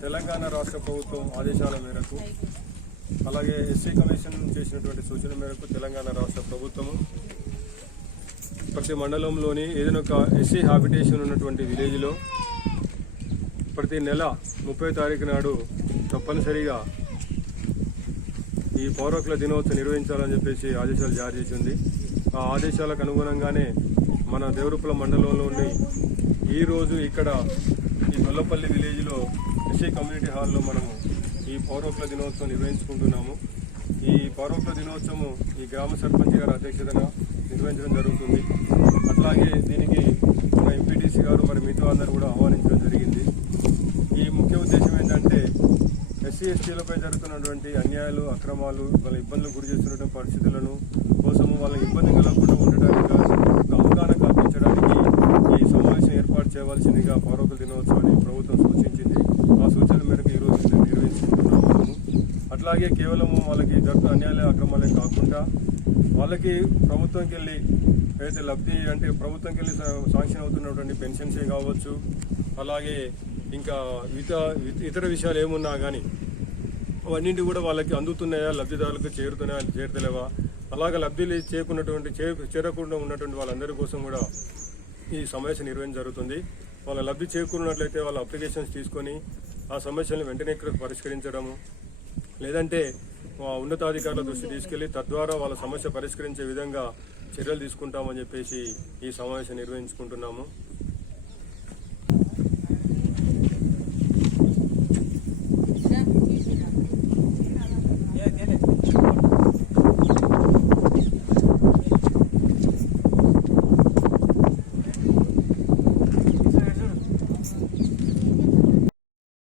తెలంగాణ రాష్ట్ర ప్రభుత్వం ఆదేశాల మేరకు అలాగే ఎస్సీ కమిషన్ చేసినటువంటి సూచన మేరకు తెలంగాణ రాష్ట్ర ప్రభుత్వము ప్రతి మండలంలోని ఏదైనా ఒక ఎస్సీ హ్యాబిటేషన్ ఉన్నటువంటి విలేజ్లో ప్రతి నెల ముప్పై తారీఖు నాడు తప్పనిసరిగా ఈ పౌరకుల దినోత్సవం నిర్వహించాలని చెప్పేసి ఆదేశాలు జారీ చేసింది. ఆ ఆదేశాలకు అనుగుణంగానే మన దేవరూపుల మండలంలోని ఈరోజు ఇక్కడ ఈ గొల్లపల్లి విలేజ్లో ఎస్సీ కమ్యూనిటీ హాల్లో మనము ఈ పౌరోక్ల దినోత్సవం నిర్వహించుకుంటున్నాము. ఈ పౌరోక్ల దినోత్సవం ఈ గ్రామ సర్పంచ్ గారి అధ్యక్షతన నిర్వహించడం జరుగుతుంది. అట్లాగే దీనికి మన ఎంపీటీసీ గారు మరి మిగతా అందరూ కూడా ఆహ్వానించడం జరిగింది. ఈ ముఖ్య ఉద్దేశం ఏంటంటే ఎస్సీ ఎస్టీలపై జరుగుతున్నటువంటి అన్యాయాలు అక్రమాలు వాళ్ళ ఇబ్బందులు గురి చేస్తున్నటువంటి పరిస్థితులను కోసము వాళ్ళ ఇబ్బంది కలగకుండా ఉండడానికి ఒక అవగాహన కల్పించడానికి ఈ సమావేశం ఏర్పాటు చేయవలసిందిగా పౌరకుల దినోత్సవాన్ని ప్రభుత్వం సూచించింది. ఆ సూచనల మేరకు ఈ రోజు నిర్వహించుకుంటున్నాము అట్లాగే కేవలము వాళ్ళకి జరుగుతున్న అన్యాయాలు అక్రమాలే కాకుండా వాళ్ళకి ప్రభుత్వంకి వెళ్ళి అయితే లబ్ధి అంటే ప్రభుత్వంకి వెళ్ళి శాంక్షన్ అవుతున్నటువంటి పెన్షన్సే కావచ్చు. అలాగే ఇంకా ఇతర ఇతర విషయాలు ఏమున్నా కానీ అవన్నింటి కూడా వాళ్ళకి అందుతున్నాయా? లబ్ధిదారులకు చేరుతున్నాయా? చేరుతలేవా? అలాగే లబ్ధి చేరుకున్నటువంటి చే- చేరకుండా ఉన్నటువంటి వాళ్ళందరి కోసం కూడా ఈ సమస్య నిర్వహణ జరుగుతుంది. వాళ్ళ లబ్ధి చేకూరినట్లయితే వాళ్ళ అప్లికేషన్స్ తీసుకొని ఆ సమస్యలను వెంటనే ఇక్కడ పరిష్కరించడము లేదంటే ఉన్నతాధికారుల దృష్టి తీసుకెళ్ళి తద్వారా వాళ్ళ సమస్య పరిష్కరించే విధంగా చర్యలు తీసుకుంటామని చెప్పేసి ఈ సమావేశం నిర్వహించుకుంటున్నాము.